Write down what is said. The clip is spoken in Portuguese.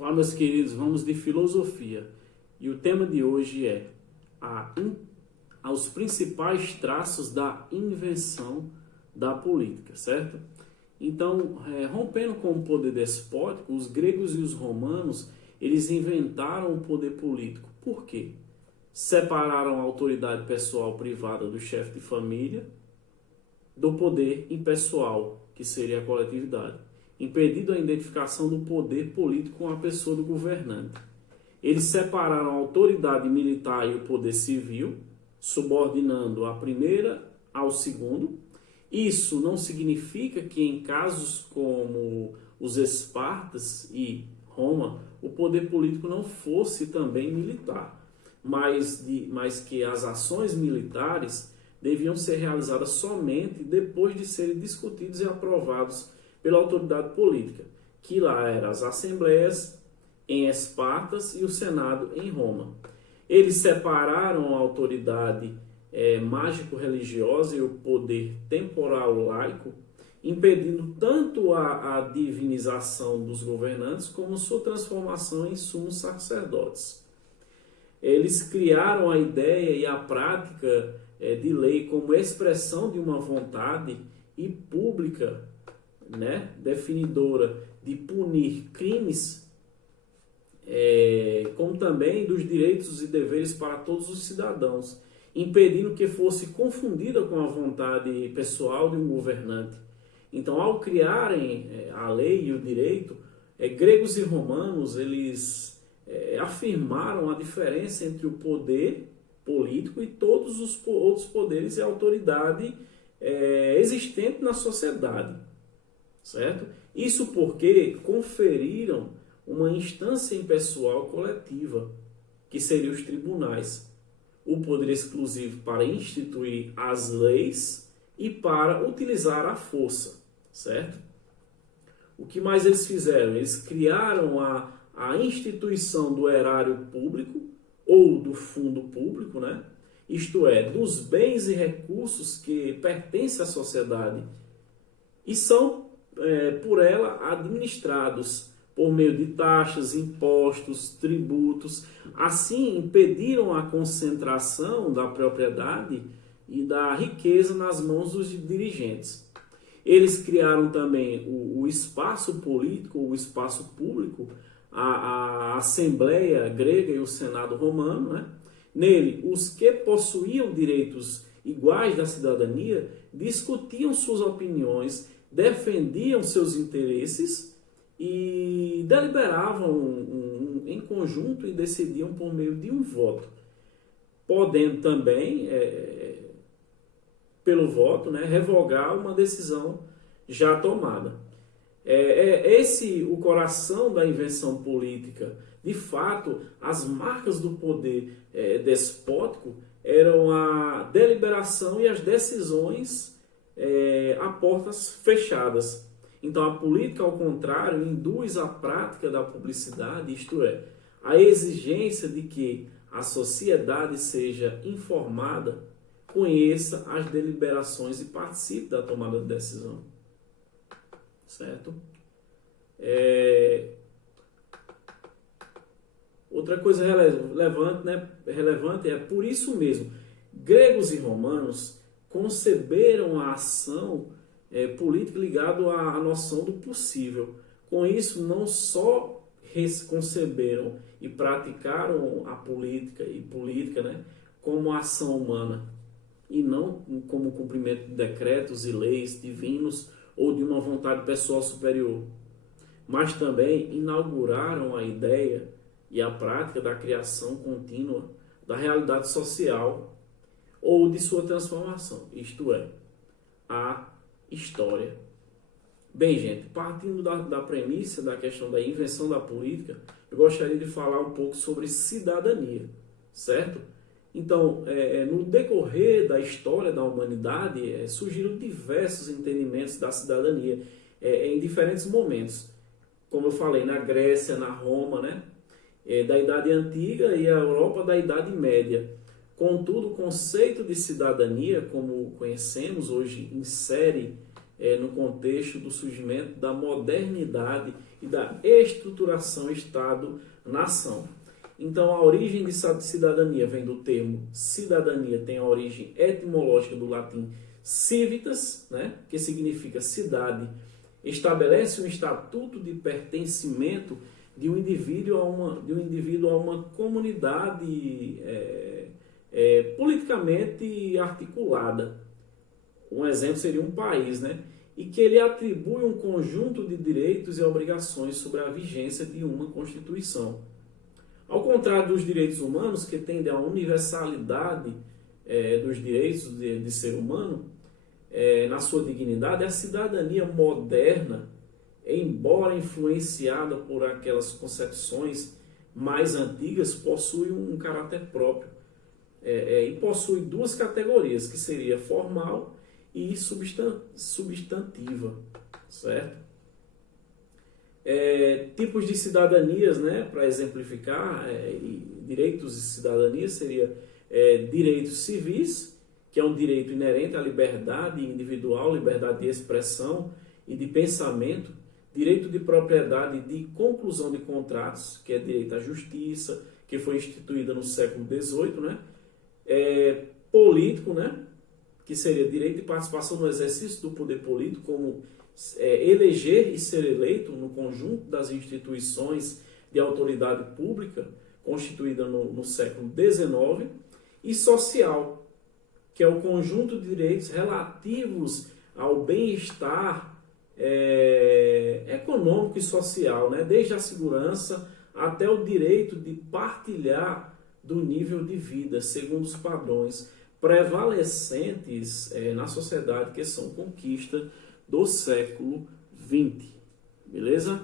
Olá, meus queridos, vamos de filosofia. E o tema de hoje é os principais traços da invenção da política, certo? Então, rompendo com o poder despótico, os gregos e os romanos, eles inventaram o poder político. Por quê? Separaram a autoridade pessoal privada do chefe de família do poder impessoal, que seria a coletividade, impedindo a identificação do poder político com a pessoa do governante. Eles separaram a autoridade militar e o poder civil, subordinando a primeira ao segundo. Isso não significa que em casos como os Espartas e Roma, o poder político não fosse também militar, mas que as ações militares deviam ser realizadas somente depois de serem discutidos e aprovados pela autoridade política, que lá eram as assembleias em Espartas e o Senado em Roma. Eles separaram a autoridade mágico-religiosa e o poder temporal laico, impedindo tanto a divinização dos governantes como sua transformação em sumos sacerdotes. Eles criaram a ideia e a prática de lei como expressão de uma vontade e pública, definidora de punir crimes, como também dos direitos e deveres para todos os cidadãos, impedindo que fosse confundida com a vontade pessoal de um governante. Então, ao criarem a lei e o direito, gregos e romanos eles afirmaram a diferença entre o poder político e todos os outros poderes e autoridade existente na sociedade. Certo? Isso porque conferiram uma instância impessoal coletiva, que seriam os tribunais, o poder exclusivo para instituir as leis e para utilizar a força, certo? O que mais eles fizeram? Eles criaram a instituição do erário público ou do fundo público, isto é, dos bens e recursos que pertencem à sociedade e são por ela administrados por meio de taxas, impostos, tributos. Assim, impediram a concentração da propriedade e da riqueza nas mãos dos dirigentes. Eles criaram também o espaço político, o espaço público, a Assembleia grega e o Senado romano. Nele, os que possuíam direitos iguais da cidadania discutiam suas opiniões, defendiam seus interesses e deliberavam em conjunto e decidiam por meio de um voto, podendo também, pelo voto, revogar uma decisão já tomada. Esse o coração da invenção política. De fato, as marcas do poder despótico eram a deliberação e as decisões a portas fechadas. Então, a política, ao contrário, induz a prática da publicidade, isto é, a exigência de que a sociedade seja informada, conheça as deliberações e participe da tomada de decisão. Certo? Outra coisa relevante é por isso mesmo, gregos e romanos conceberam a ação política ligada à noção do possível. Com isso, não só conceberam e praticaram a política como ação humana, e não como cumprimento de decretos e leis divinos ou de uma vontade pessoal superior, mas também inauguraram a ideia e a prática da criação contínua da realidade social ou de sua transformação, isto é, a história. Bem, gente, partindo da premissa da questão da invenção da política, eu gostaria de falar um pouco sobre cidadania, certo? Então, no decorrer da história da humanidade, surgiram diversos entendimentos da cidadania em diferentes momentos. Como eu falei, na Grécia, na Roma, da Idade Antiga e a Europa da Idade Média. Contudo, o conceito de cidadania, como conhecemos hoje, insere no contexto do surgimento da modernidade e da estruturação Estado-nação. Então, a origem de cidadania vem do termo cidadania, tem a origem etimológica do latim civitas, né, que significa cidade, estabelece um estatuto de pertencimento de um indivíduo a uma comunidade politicamente articulada. Um exemplo seria um país, né? E que ele atribui um conjunto de direitos e obrigações sobre a vigência de uma Constituição. Ao contrário dos direitos humanos, que tendem à universalidade dos direitos de ser humano, na sua dignidade, a cidadania moderna, embora influenciada por aquelas concepções mais antigas, possui um caráter próprio e possui duas categorias, que seria formal e substantiva, certo? Tipos de cidadanias, né, para exemplificar, direitos de cidadania seria direitos civis, que é um direito inerente à liberdade individual, liberdade de expressão e de pensamento, direito de propriedade e de conclusão de contratos, que é direito à justiça, que foi instituída no século XVIII, né? Político, né? Que seria direito de participação no exercício do poder político, como eleger e ser eleito no conjunto das instituições de autoridade pública, constituída no século XIX, e social, que é o conjunto de direitos relativos ao bem-estar econômico e social, né? Desde a segurança até o direito de partilhar do nível de vida, segundo os padrões prevalecentes na sociedade, que são conquista do século XX. Beleza?